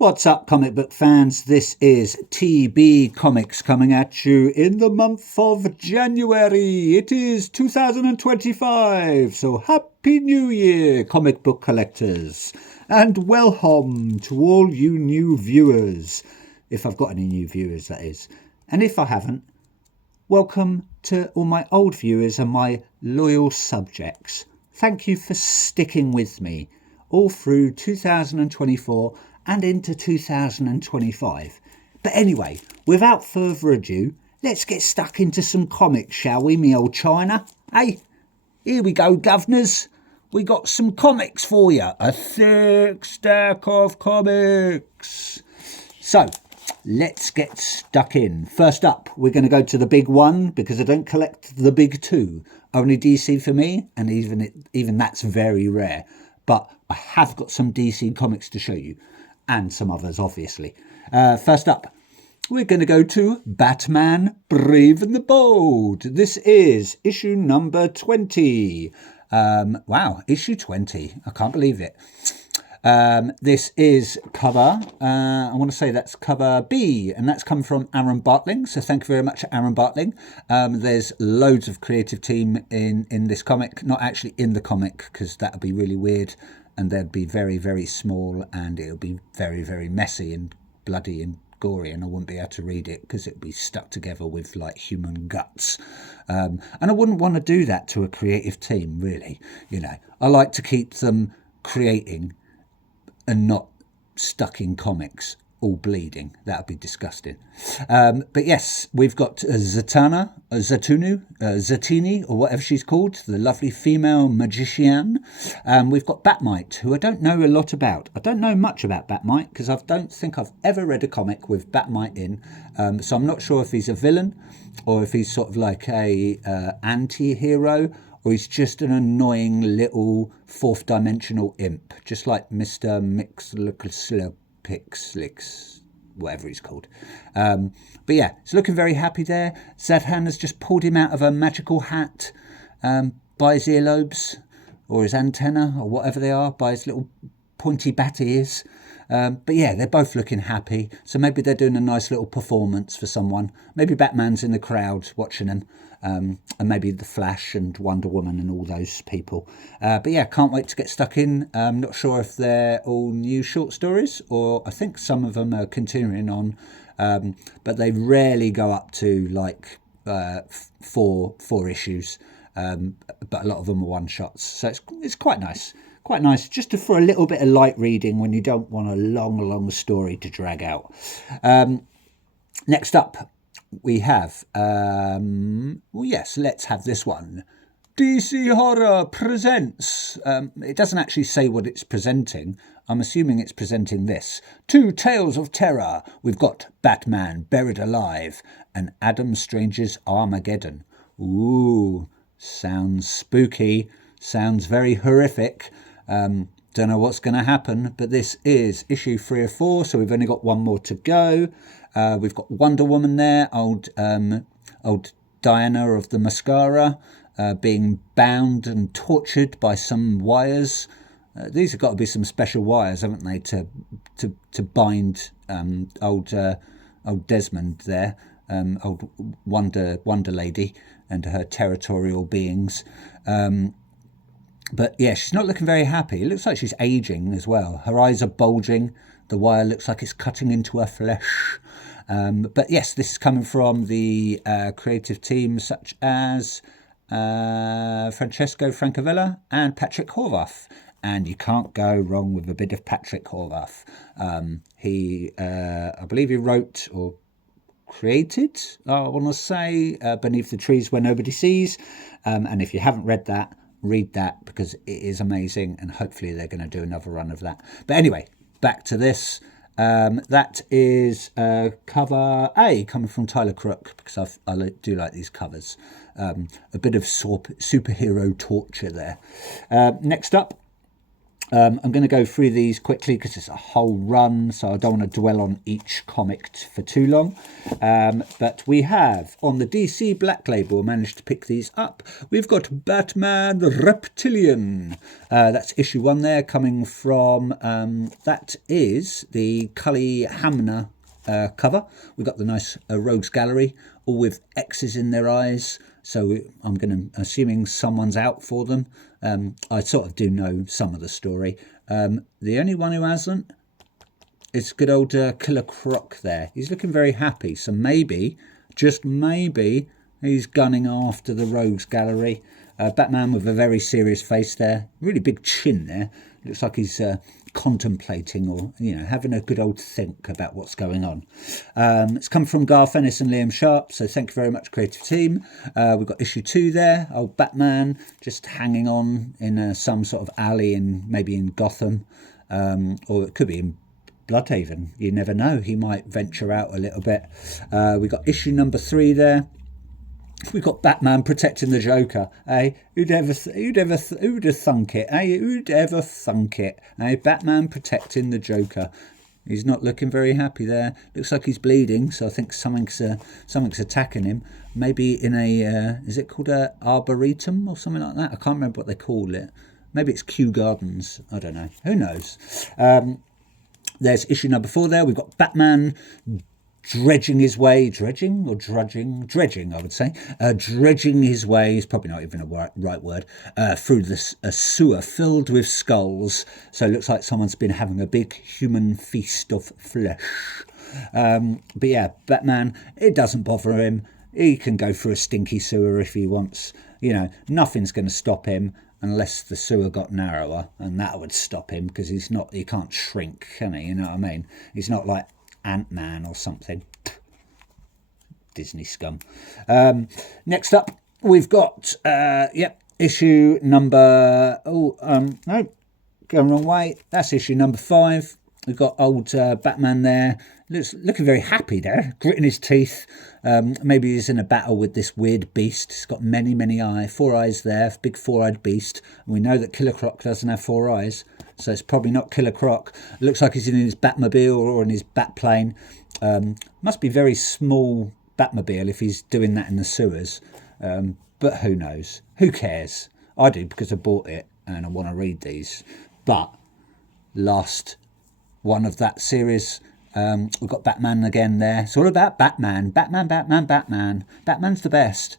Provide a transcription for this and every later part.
What's up, comic book fans? This is TB Comics coming at you in the month of January. It is 2025, so Happy New Year, comic book collectors, and welcome to all you new viewers, if I've got any new viewers, that is. And if I haven't, welcome to all my old viewers and my loyal subjects. Thank you for sticking with me all through 2024 and into 2025. But anyway, without further ado, let's get stuck into some comics, shall we, me old China? Hey, here we go, governors. We got some comics for you. A thick stack of comics. So, let's get stuck in. First up, we're going to go to the big one because I don't collect the big two. Only DC for me, and even that's very rare. But I have got some DC comics to show you, and some others, obviously. First up, we're going to go to Batman Brave and the Bold. This is issue number 20. Wow, issue 20. I can't believe it. This is cover, I want to say that's cover B, and that's come from Aaron Bartling, so thank you very much, Aaron Bartling. There's loads of creative team in this comic, not actually in the comic, because that would be really weird, and they'd be very, very small, and it would be very, very messy and bloody and gory, and I wouldn't be able to read it because it would be stuck together with like human guts. And I wouldn't want to do that to a creative team, really. You know, I like to keep them creating and not stuck in comics, all bleeding. That would be disgusting. But yes, we've got Zatanna, Zatini, or whatever she's called, the lovely female magician. We've got Batmite, who I don't know a lot about. I don't know much about Batmite because I don't think I've ever read a comic with Batmite in. So I'm not sure if he's a villain or if he's sort of like a anti-hero, or he's just an annoying little fourth dimensional imp, just like Mr. Mixlipixlix, whatever he's called. But yeah, he's looking very happy there. Zadhan has just pulled him out of a magical hat by his earlobes, or his antenna, or whatever they are, by his little pointy bat ears. But yeah, they're both looking happy. So maybe they're doing a nice little performance for someone. Maybe Batman's in the crowd watching them. And maybe The Flash and Wonder Woman and all those people. But yeah, can't wait to get stuck in. Not sure if they're all new short stories, or I think some of them are continuing on. But they rarely go up to like four issues. But a lot of them are one shots. So it's quite nice. Quite nice, just for a little bit of light reading when you don't want a long story to drag out. Next up, we have, well, yes, let's have this one. DC Horror presents, it doesn't actually say what it's presenting. I'm assuming it's presenting this. Two Tales of Terror. We've got Batman Buried Alive and Adam Strange's Armageddon. Ooh, sounds spooky, sounds very horrific. Don't know what's going to happen, but this is issue 3 or 4, so we've only got one more to go. We've got Wonder Woman there, old Diana of the Mascara, being bound and tortured by some wires. These have got to be some special wires, haven't they, to bind old Desmond there, old Wonder Lady and her territorial beings. But yeah, she's not looking very happy. It looks like she's aging as well. Her eyes are bulging. The wire looks like it's cutting into her flesh. But yes, this is coming from the creative team such as Francesco Francavilla and Patrick Horvath. And you can't go wrong with a bit of Patrick Horvath. He, I believe he wrote or created, I want to say, Beneath the Trees Where Nobody Sees. And if you haven't read that, read that because it is amazing, and hopefully they're going to do another run of that. But anyway, back to this. That is cover A, coming from Tyler Crook, because I do like these covers. A bit of superhero torture there. Next up, I'm going to go through these quickly because it's a whole run, so I don't want to dwell on each comic for too long. But we have, on the DC Black Label, managed to pick these up. We've got Batman Reptilian. That's issue 1 there, coming from, that is the Cully Hamner cover. We've got the nice Rogues Gallery, all with X's in their eyes. So I'm assuming someone's out for them. I sort of do know some of the story. The only one who hasn't is good old Killer Croc there. He's looking very happy. So maybe, just maybe, he's gunning after the Rogues Gallery. Batman with a very serious face there. Really big chin there. Looks like he's contemplating or, having a good old think about what's going on. It's come from Garth Ennis and Liam Sharp, so thank you very much, creative team. We've got issue 2 there. Old Batman just hanging on in some sort of alley maybe in Gotham, or it could be in Bloodhaven. You never know. He might venture out a little bit. We've got issue number 3 there. We've got Batman protecting the Joker. Who'd have thunk it? Who'd ever thunk it? Batman protecting the Joker. He's not looking very happy there. Looks like he's bleeding, so I think something's attacking him. Maybe in a is it called a arboretum or something like that? I can't remember what they call it. Maybe it's Kew Gardens. I don't know. Who knows? There's issue number 4 there. We've got Batman dredging his way, dredging, I would say. Dredging his way is probably not even a right word, through a sewer filled with skulls. So it looks like someone's been having a big human feast of flesh. But yeah, Batman, it doesn't bother him. He can go through a stinky sewer if he wants. Nothing's going to stop him unless the sewer got narrower, and that would stop him because he can't shrink, can he? You know what I mean? He's not like Ant-Man or something. Disney scum. Next up, we've got issue number no, going wrong way. That's issue number 5. We've got old Batman there, looking very happy there, gritting his teeth. Maybe he's in a battle with this weird beast. He's got many eyes, 4 eyes there, big 4-eyed beast. And we know that Killer Croc doesn't have 4 eyes, so it's probably not Killer Croc. It looks like he's in his Batmobile or in his Batplane. Must be very small Batmobile if he's doing that in the sewers. But who knows? Who cares? I do, because I bought it and I want to read these. But last one of that series, we've got Batman again there. It's all about Batman. Batman's the best.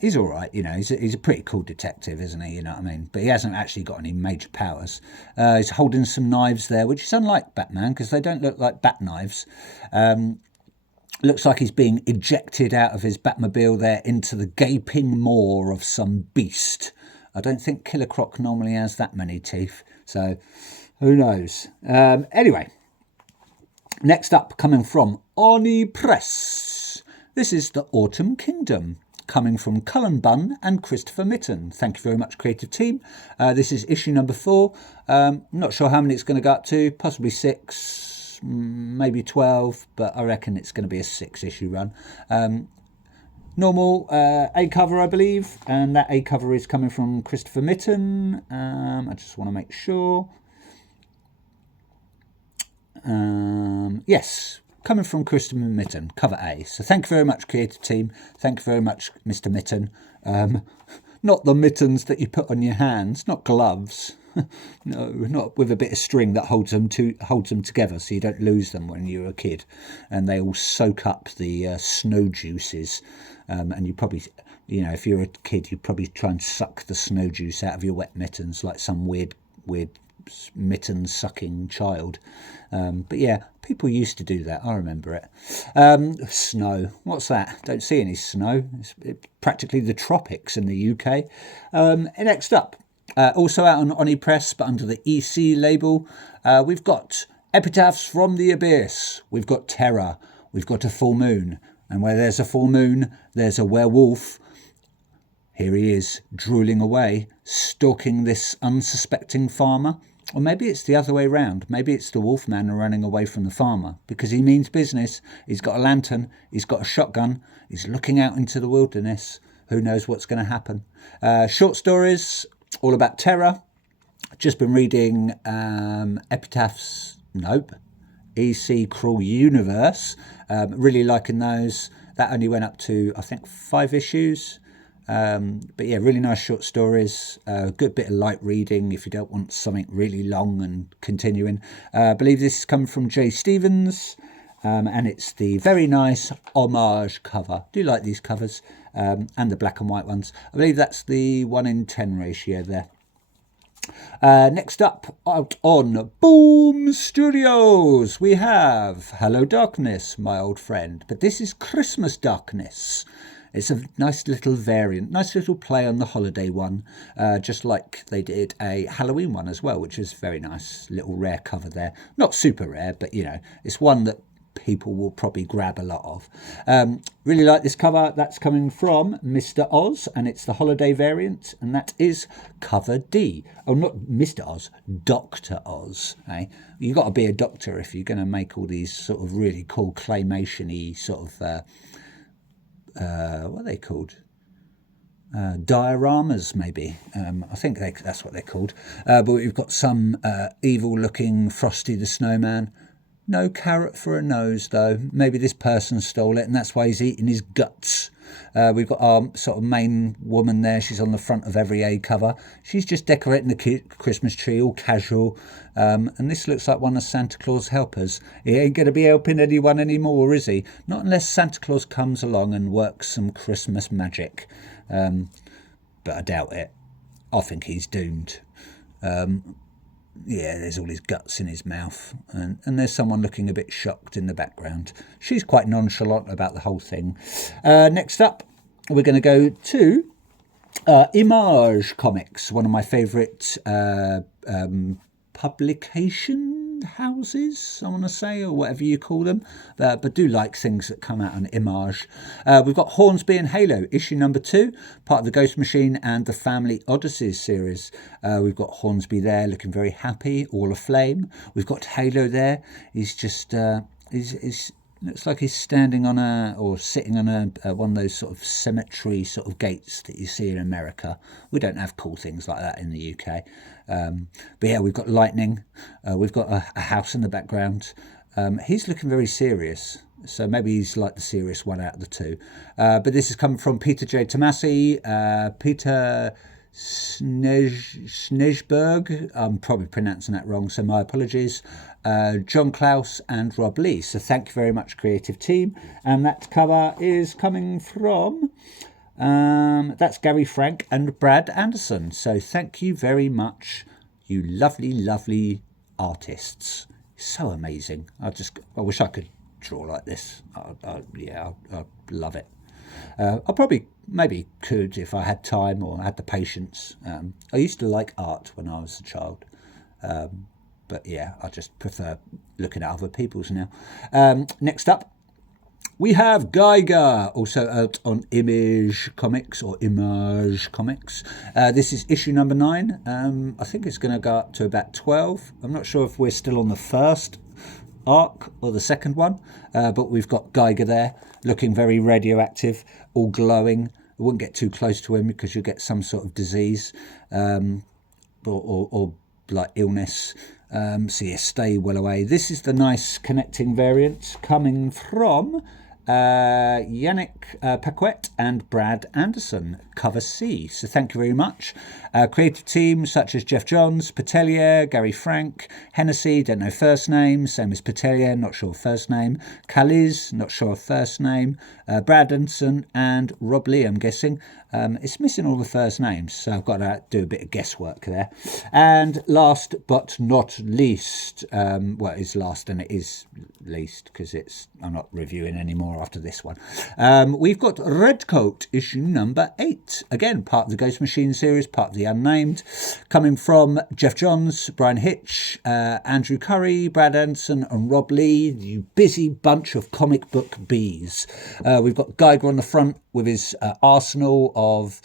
He's all right, he's a pretty cool detective, isn't he? You know what I mean? But he hasn't actually got any major powers. He's holding some knives there, which is unlike Batman because they don't look like bat knives. Looks like he's being ejected out of his Batmobile there into the gaping maw of some beast. I don't think Killer Croc normally has that many teeth, so who knows? Anyway, next up, coming from Oni Press. This is the Autumn Kingdom, coming from Cullen Bunn and Christopher Mitten. Thank you very much, creative team. This is issue number 4. Not sure how many it's going to go up to, possibly 6. Maybe 12, but I reckon it's going to be a 6-issue run. Normal A cover, I believe, and that A cover is coming from Christopher Mitten. I just want to make sure. Yes, coming from Christopher Mitten, cover A. So thank you very much, creative team. Thank you very much, Mr. Mitten. Not the mittens that you put on your hands, not gloves. No, not with a bit of string that holds them together so you don't lose them when you're a kid, and they all soak up the snow juices. And you probably, if you're a kid, you probably try and suck the snow juice out of your wet mittens like some weird mitten sucking child. But yeah, people used to do that. I remember it. Snow. What's that? Don't see any snow. It's practically the tropics in the UK. Next up. Also out on Oni Press, but under the EC label, we've got Epitaphs from the Abyss, we've got Terror, we've got a full moon, and where there's a full moon, there's a werewolf. Here he is, drooling away, stalking this unsuspecting farmer. Or maybe it's the other way round. Maybe it's the wolfman running away from the farmer, because he means business. He's got a lantern, he's got a shotgun, he's looking out into the wilderness. Who knows what's going to happen? Short stories, all about terror. Just been reading E.C. Cruel Universe. Really liking those. That only went up to, I think, 5 issues. But yeah, really nice short stories. Good bit of light reading if you don't want something really long and continuing. I believe this is coming from Jay Stevens. And it's the very nice homage cover. Do like these covers, and the black and white ones. I believe that's the 1:10 ratio there. Next up, out on Boom Studios, we have Hello Darkness, my old friend. But this is Christmas Darkness. It's a nice little variant, nice little play on the holiday one, just like they did a Halloween one as well, which is very nice, little rare cover there. Not super rare, but you know, it's one that people will probably grab a lot of. Really like this cover. That's coming from Mr. Oz, and it's the holiday variant, and that is cover D. Oh, not Mr. Oz, Dr. Oz. Eh? You've got to be a doctor if you're going to make all these sort of really cool claymation-y sort of, what are they called? Dioramas, maybe. I think that's what they're called. But we've got some evil-looking Frosty the Snowman. No carrot for a nose, though. Maybe this person stole it, and that's why he's eating his guts. We've got our sort of main woman there. She's on the front of every A cover. She's just decorating the Christmas tree, all casual. And this looks like one of Santa Claus' helpers. He ain't going to be helping anyone anymore, is he? Not unless Santa Claus comes along and works some Christmas magic. But I doubt it. I think he's doomed. Yeah, there's all his guts in his mouth, and there's someone looking a bit shocked in the background. She's quite nonchalant about the whole thing. Next up, we're going to go to Image Comics, one of my favourite publication houses, I want to say, or whatever you call them, but do like things that come out on Image. We've got Hornsby and Halo, issue number 2, part of the Ghost Machine and the Family Odysseys series. We've got Hornsby there looking very happy, all aflame. We've got Halo there. He's just he's looks like he's standing on or sitting on one of those sort of cemetery sort of gates that you see in America. We don't have cool things like that in the UK. But yeah, we've got lightning. We've got a house in the background. He's looking very serious. So maybe he's like the serious one out of the two. But this is coming from Peter J. Tomasi, Peter Snejberg. I'm probably pronouncing that wrong, so my apologies. John Klaus and Rob Lee. So thank you very much, creative team. And that cover is coming from... that's Gary Frank and Brad Anderson. So thank you very much, you lovely, lovely artists. So amazing. I wish I could draw like this. I love it. I probably maybe could if I had time or had the patience. I used to like art when I was a child. But yeah, I just prefer looking at other people's now. Next up, we have Geiger, also out on Image Comics or Image Comics. This is issue number 9. I think it's going to go up to about 12. I'm not sure if we're still on the first arc or the second one, but we've got Geiger there, looking very radioactive, all glowing. I wouldn't get too close to him because you'll get some sort of disease or like illness. So yeah, stay well away. This is the nice connecting variant coming from Yannick Paquette and Brad Anderson, cover C. So thank you very much. Creative team such as Jeff Johns, Patelier, Gary Frank, Hennessy, don't know first name, same as Patelier, not sure first name, Kaliz, not sure first name, Brad Anderson and Rob Lee, I'm guessing. It's missing all the first names, so I've got to do a bit of guesswork there. And last but not least, well, it's last and it is least because I'm not reviewing anymore after this one. We've got Redcoat, issue number 8. Again, part of the Ghost Machine series, part of the Unnamed, coming from Jeff Johns, Brian Hitch, Andrew Curry, Brad Anderson and Rob Lee, you busy bunch of comic book bees. We've got Geiger on the front with his arsenal of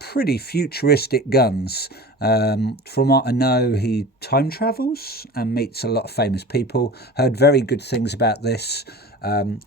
pretty futuristic guns. From what I know, he time travels and meets a lot of famous people. Heard very good things about this.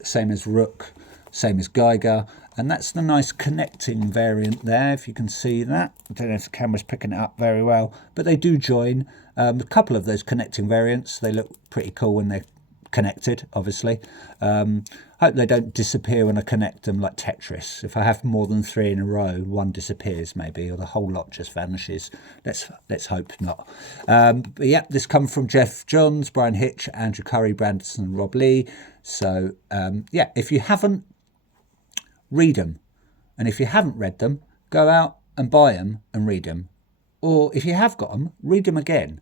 Same as Rook, same as Geiger. And that's the nice connecting variant there, if you can see that. I don't know if the camera's picking it up very well, but they do join. A couple of those connecting variants, they look pretty cool when they're connected, obviously. Hope they don't disappear when I connect them like Tetris. If I have more than 3 in a row, one disappears maybe, or the whole lot just vanishes. Let's hope not. But yeah, this comes from Jeff Johns, Brian Hitch, Andrew Curry, Branderson, and Rob Lee. So yeah, if you haven't, read them. And if you haven't read them, go out and buy them and read them. Or if you have got them, read them again.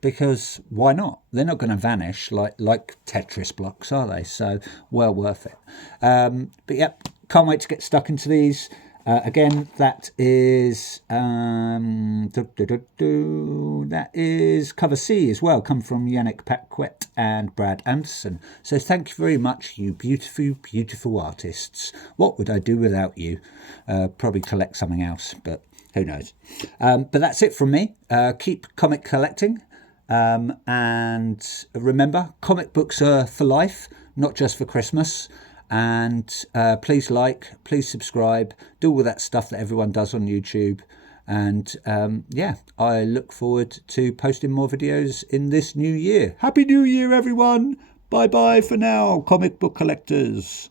Because why not? They're not going to vanish like Tetris blocks, are they? So well worth it. But yep, can't wait to get stuck into these. Again, that is that is cover C as well, come from Yannick Paquette and Brad Anderson. So thank you very much, you beautiful, beautiful artists. What would I do without you? Probably collect something else, but who knows? But that's it from me. Keep comic collecting. And remember, comic books are for life, not just for Christmas. And please like, please subscribe, do all that stuff that everyone does on YouTube. And yeah, I look forward to posting more videos in this new year. Happy New Year, everyone. Bye bye for now, comic book collectors.